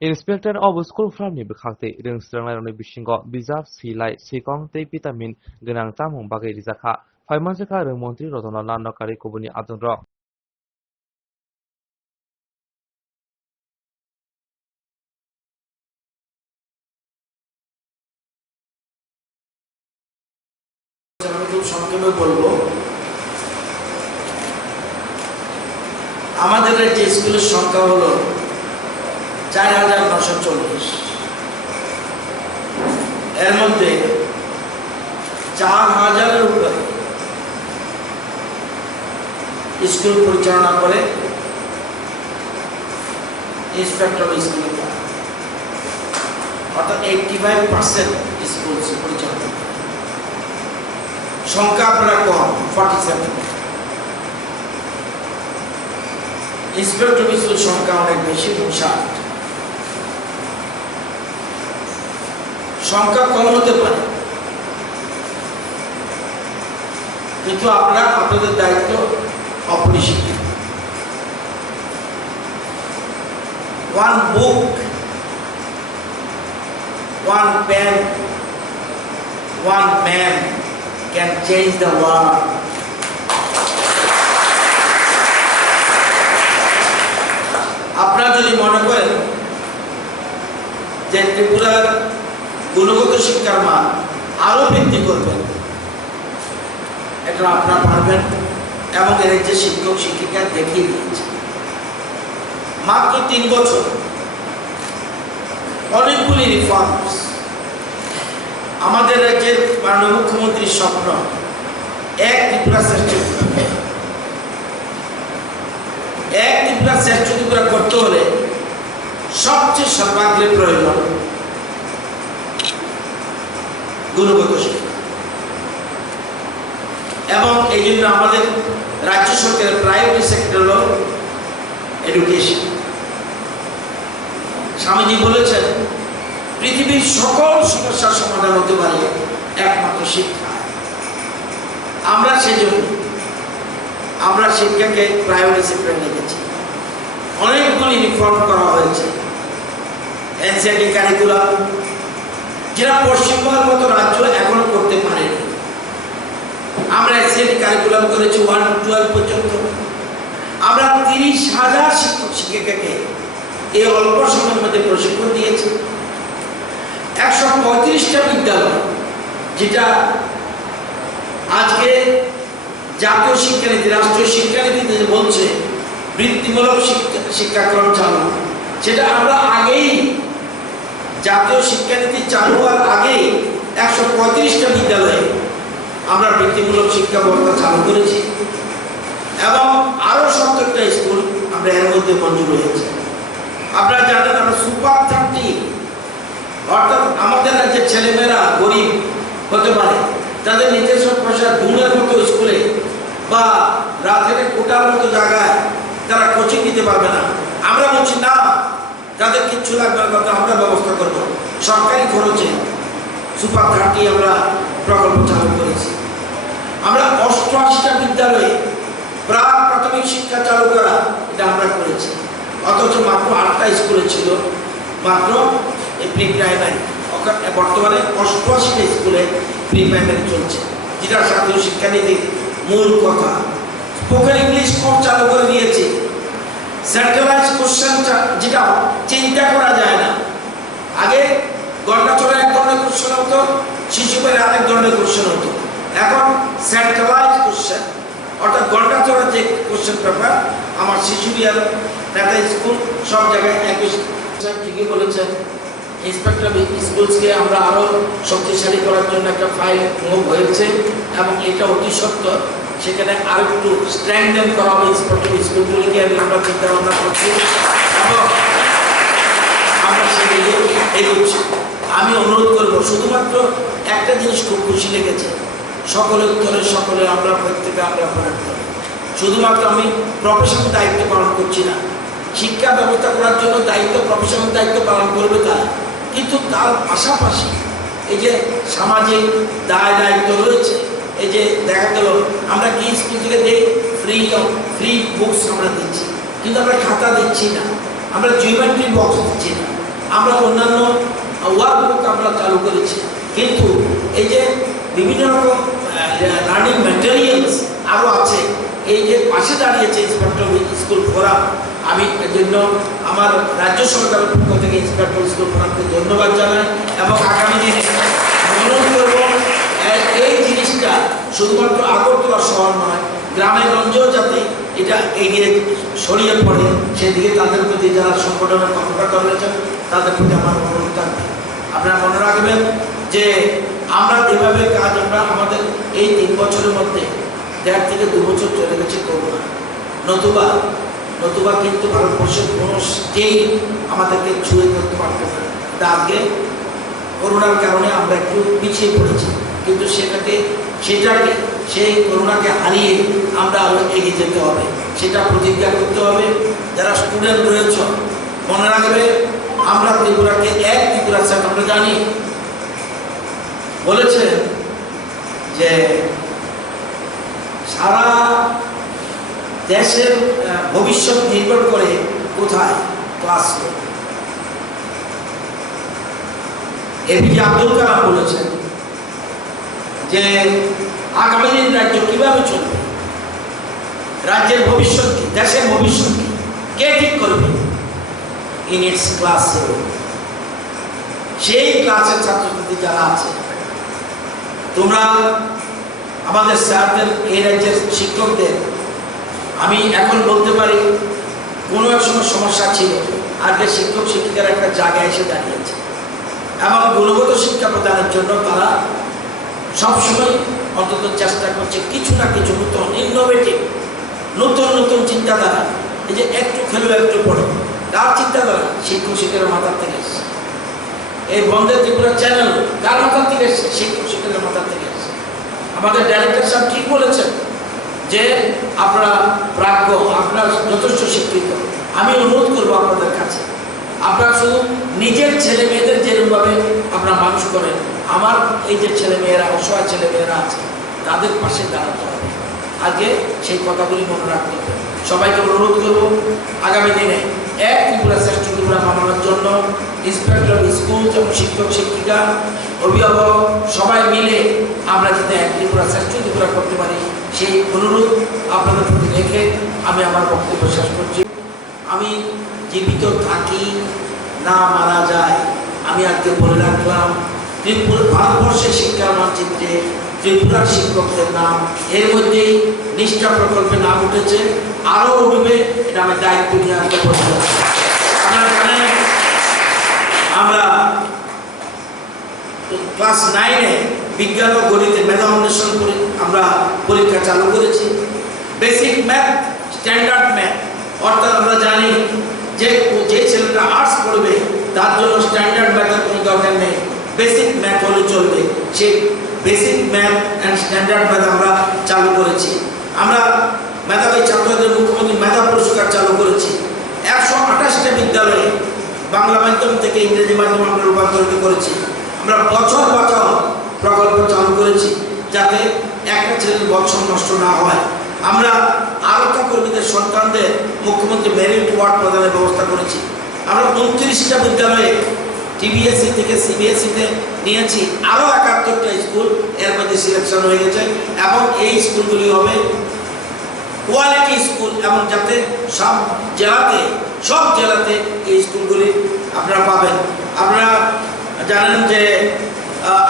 Inspector of school from ni bekhakte reng stranglaironi bisingo bijab silai sikong tei vitamin gonang chamung bagai rijaka phaimajaka reng mantri Rotana Nandakari kubuni adungrok খুব সংক্ষেপে বলবো আমাদের যে স্কুলের সংখ্যা হলো ৪,৯৪০ এর মধ্যে ৪,০০০-এর উপরে স্কুল পরিচালনা করে ইন্সপেক্টর স্কুল অর্থাৎ 85% স্কুল পরিচালনা সংখ্যা আপনারা কম 47 ইন্সপেক্টর স্কুল সংখ্যা অনেক বেশি 60 সংখ্যা কম হতে পারে কিন্তু আপনাদের দায়িত্ব অপরিসীম one book one pen one man can change the world. আপনারা যদি মনে করেন যে ত্রিপুরার গুণগত শিক্ষার মান আরো বৃদ্ধি করবেন, এটা আপনারা পারবেন এবং এর যে শিক্ষক শিক্ষিকা দেখিয়ে দিয়েছে মাত্র ৩ বছর অনেকগুলি রিফর্মস। আমাদের রাজ্যের মাননীয় মুখ্যমন্ত্রীর স্বপ্ন এক ত্রিপুরা শ্রেষ্ঠ ত্রিপুরা। এক ত্রিপুরা শ্রেষ্ঠ ত্রিপুরা করতে হলে সবচেয়ে সর্বাগ্রে প্রয়োজন গুণগত শিক্ষা এবং এই জন্য আমাদের রাজ্য সরকারের প্রায়োরিটি সেক্টর হল এডুকেশন। স্বামীজি বলেছেন পৃথিবীর সকল সমস্যার সমাধান হতে পারে একমাত্র শিক্ষা। আমরা সেজন্য শিক্ষাকে প্রায়োরিটি সেক্টরে রেখেছি। অনেকগুলি রিফর্ম করা হয়েছে। এনসিইআরটি কারিকুলাম যেটা পশ্চিমবঙ্গের মতো রাজ্য এখনো করতে পারেনি। আমরা এনসিইআরটি কারিকুলাম করেছি 1 to 12 পর্যন্ত। আমরা 30,000 শিক্ষক শিক্ষিকাকে এই অল্প সময়ের মধ্যে প্রশিক্ষণ দিয়েছি। 135টা বিদ্যালয়, যেটা আজকে জাতীয় শিক্ষানীতি রাষ্ট্রীয় শিক্ষানীতিতে বলছে বৃত্তিমূলক শিক্ষাক্রম চালু, সেটা আমরা আগেই জাতীয় শিক্ষানীতি চালু হওয়ার আগেই 135টা বিদ্যালয়ে আমরা বৃত্তিমূলক শিক্ষা ব্যবস্থা চালু করেছি এবং আরো 70টা স্কুল আমরা এর মধ্যে মঞ্জুর হয়েছে। আপনারা জানেন আমরা সুপার 30 অর্থাৎ আমাদের রাজ্যের ছেলেমেয়েরা গরিব হতে পারে, তাদের নিজস্ব পয়সা দূরের মতো স্কুলে বা রাতের কোটার মতো জায়গায় তারা কোচিং নিতে পারবে না। আমরা বলছি না, তাদের কিচ্ছু লাগবে না, আমরা ব্যবস্থা করবো। সরকারি খরচে সুপার 30 আমরা প্রকল্প চালু করেছি। আমরা 88টা বিদ্যালয়ে প্রাক প্রাথমিক শিক্ষা চালু করা, এটা আমরা করেছি। অথচ মাত্র 8টা স্কুলে ছিল মাত্র প্রি প্রাইমারি। বর্তমানে 88টা স্কুলে প্রি প্রাইমারি চলছে, যেটা জাতীয় শিক্ষানীতির মূল কথা। স্পোকেন ইংলিশ কোর্স চালু করে দিয়েছে। সেন্ট্রালাইজ কোশ্চেন, যেটা চিন্তা করা যায় না। আগে গন্ডাচড়া এক ধরনের কোশ্চেন হতো, শিশুদের আরেক ধরনের কোশ্চেন হতো। এখন সেন্ট্রালাইজ কোশ্চেন অর্থাৎ গন্ডাচড়া যে কোশ্চেন পেপার আমার শিশুবিহার নেতা স্কুল সব জায়গায় একই। ঠিকই বলেছেন, ইন্সপেক্টর স্কুলসকে আমরা আরো শক্তিশালী করার জন্য একটা ফাইল মুভ হয়েছে এবং এটা অতি সত্য। সেখানে আরো একটু স্ট্রেংথেন করা হবে ইন্সপেক্টর স্কুলগুলিকে, আমরা চিন্তা ভাবনা করছি এবং আমরা সেদিকে এগোচ্ছি। আমি অনুরোধ করবো, শুধুমাত্র একটা জিনিস খুব খুশি লেগেছে, সকলের উত্তরে সকলে আমরা প্রত্যেকে আমরা পড়াতে হবে। শুধুমাত্র আমি প্রফেশনাল দায়িত্ব পালন করছি না, শিক্ষা ব্যবস্থা করার জন্য দায়িত্ব প্রফেশনাল দায়িত্ব পালন করবে তারা, কিন্তু তার পাশাপাশি এই যে সামাজিক দায়িত্ব রয়েছে। এই যে দেখা গেল আমরা কি স্কুল থেকে দেই ফ্রি বুকস আমরা দিচ্ছি, কিন্তু আমরা খাতা দিচ্ছি না, আমরা জিওমেট্রি বক্স দিচ্ছি না, আমরা অন্যান্য ওয়ার্কবুক আমরা চালু করেছি, কিন্তু এই যে বিভিন্ন রকম লার্নিং ম্যাটেরিয়ালস আরও আছে, এই যে পাশে দাঁড়িয়েছে ইন্সপেক্টর স্কুল ফোরাম, আমি এর জন্য আমার রাজ্য সরকারের পক্ষ থেকে ইন্সপেক্টর স্কুল ফোরামকে ধন্যবাদ জানাই এবং আগামী দিনে অনুরোধ করব এই জিনিসটা শুধুমাত্র আগরতলা শহর নয়, গ্রামে গঞ্জেও যাতে এটা এগিয়ে ছড়িয়ে পড়ে, সেদিকে তাদের প্রতি যারা সংগঠনের কর্মকর্তা রয়েছেন তাদের প্রতি আমার অনুরোধ থাকবে। আপনারা মনে রাখবেন যে আমরা যেভাবে কাজ আমরা আমাদের এই 3 বছরের মধ্যে 1.5 থেকে 2 বছর চলে গেছে করোনা, নতুবা কিন্তু ভারতবর্ষের কোনো স্টেট আমাদেরকে ছুঁয়ে করতে পারত না। আজকে করোনার কারণে আমরা একটু পিছিয়ে পড়েছি, কিন্তু সেই করোনাকে হারিয়ে আমরা আরো এগিয়ে যেতে হবে, সেটা প্রতিজ্ঞা করতে হবে। যারা স্টুডেন্ট রয়েছে মনে রাখবে, আমরা ত্রিপুরাকে এক ত্রিপুরা স্যার আমরা জানি বলেছেন যে সারা দেশের ভবিষ্যৎ নির্ভর করে কোথায় ক্লাসে। এপিজে আব্দুল কালাম বলেছেন যে আগামী দিন রাজ্য কিভাবে চলবে, রাজ্যের ভবিষ্যৎ কি, দেশের ভবিষ্যৎ কি, কে ঠিক করবে? ইন ইটস ক্লাসে। সেই ক্লাসের ছাত্রছাত্রী যারা আছে, তোমরা আমাদের স্যারদের, এই রাজ্যের শিক্ষকদের আমি এখন বলতে পারি কোনো এক সময় সমস্যা ছিল, আজকে শিক্ষক শিক্ষিকার একটা জায়গায় এসে দাঁড়িয়েছে এবং গুণগত শিক্ষা প্রদানের জন্য তারা সবসময় অন্তত চেষ্টা করছে কিছু না কিছু নতুন ইনোভেটিভ নতুন চিন্তাধারা। এই যে একটু খেলো একটু পড়ো, কার চিন্তাধারা? শিক্ষক শিক্ষকের মাথার থেকে এসছে। এই বন্দে ত্রিপুরা চ্যানেল কার মাথার থেকে এসছে? শিক্ষক শিক্ষকের মাথার থেকে এসছে। আমাদের ডাইরেক্টর সাহেব ঠিক বলেছেন যে আপনারা প্রাজ্ঞ, আপনারা যথেষ্ট শিক্ষিত। আমি অনুরোধ করবো আপনাদের কাছে, আপনারা শুধু নিজের ছেলে মেয়েদের যেরকমভাবে আপনারা মানুষ করেন, আমার এই যে ছেলে মেয়েরা, অসহায় ছেলে মেয়েরা আছে, তাদের পাশে দাঁড়াতে হবে। আজকে সেই কথাগুলি মনে রাখতে হবে। সবাইকে অনুরোধ করব আগামী দিনে এক ত্রিপুরা শ্রেষ্ঠ ত্রিপুরা বানানোর জন্য ইন্সপেক্টর স্কুল এবং শিক্ষক শিক্ষিকা অভিভাবক সবাই মিলে আমরা যাতে এক ত্রিপুরা শ্রেষ্ঠ ত্রিপুরা করতে পারি, সেই অনুরোধ আপনাদের প্রতি রেখে আমি আমার বক্তব্য শেষ করছি। আমি জীবিত থাকি না মারা যায়, আমি আজকে বলে রাখলাম ত্রিপুরা ভারতবর্ষের শিক্ষার মানচিত্রে ত্রিপুরার শিক্ষকদের নাম এর মধ্যেই নিষ্ঠা প্রকল্পে নাম উঠেছে, আরও উঠবে। এটা আমি দায়িত্ব নিয়ে আনতে পারবো। আপনারা জানেন আমরা ক্লাস 9-এ বিজ্ঞান ও গণিতে মেধা অন্বেষণ করে আমরা পরীক্ষা চালু করেছি। বেসিক ম্যাথ, স্ট্যান্ডার্ড ম্যাথ, অর্থাৎ আমরা জানি যে ছেলেটা আর্টস পড়বে তার জন্য স্ট্যান্ডার্ড ম্যাথের কোনো দরকার নেই, বেসিক ম্যাথ হলে চলবে। সেই basic math and standard math আমরা চালু করেছি। আমরা মেধাবী ছাত্রদের মুখ্যমন্ত্রী মেধা পুরস্কার চালু করেছি। 128টা বিদ্যালয়ে বাংলা মাধ্যম থেকে ইংরেজি মাধ্যম আমরা রূপান্তরিত করেছি। আমরা বছর বাঁচাও প্রকল্প চালু করেছি যাতে একটা ছেলের বছর নষ্ট না হয়। আমরা আরক্ষা কর্মীদের সন্তানদের মুখ্যমন্ত্রী মেরিট ওয়ার্ড প্রদানের ব্যবস্থা করেছি। আমরা 29টা বিদ্যালয়ে টিবিএসসি থেকে সিবিএসসিতে নিয়েছি, আরও 71টা স্কুল এর মধ্যে সিলেকশন হয়ে গেছে এবং এই স্কুলগুলি হবে কোয়ালিটি স্কুল এবং যাতে সব জেলাতে এই স্কুলগুলি আপনারা পাবেন। আপনারা জানেন যে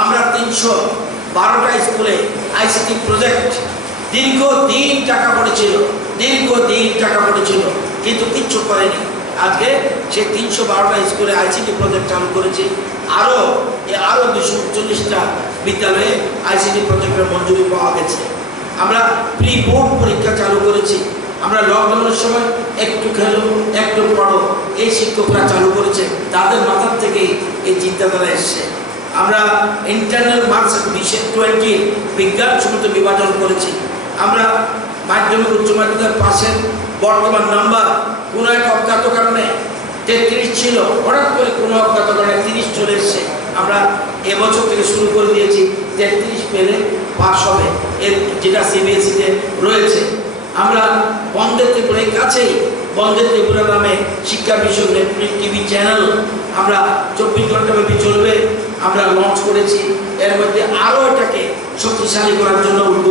আমরা 312টা স্কুলে আইসিটি প্রজেক্ট দীর্ঘদিন টাকা পড়েছিল কিন্তু কিচ্ছু করেনি। আজকে সেই 312টা স্কুলে আইসিটি প্রজেক্ট চালু করেছি। আরও 239টা বিদ্যালয়ে আইসিটি প্রজেক্টের মঞ্জুরি পাওয়া গেছে। আমরা প্রি বোর্ড পরীক্ষা চালু করেছি। আমরা লকডাউনের সময় একটু খেলো একটু পড়ো এই শিক্ষকরা চালু করেছে, তাদের মাথার থেকেই এই চিন্তাধারা এসছে। আমরা ইন্টারনাল মার্কস 20 বিজ্ঞান সমস্ত বিভাজন করেছি। আমরা মাধ্যমিক উচ্চ মাধ্যমিকের পাশের বর্তমান নাম্বার কোনো এক অজ্ঞাত কারণে 33 ছিল, হঠাৎ করে কোনো অজ্ঞাত কারণে 30 চলে এসছে। আমরা এবছর থেকে শুরু করে দিয়েছি 33 পেলে পাস হবে, এর যেটা সিবিএসইতে রয়েছে। আমরা বন্দে ত্রিপুরার কাছেই বন্দে ত্রিপুরা নামে শিক্ষা বিষয়ক টিভি চ্যানেল আমরা 24 ঘন্টা ব্যাপী চলবে আমরা লঞ্চ করেছি। এর মধ্যে আরো এটাকে শক্তিশালী করার জন্য উদ্যোগ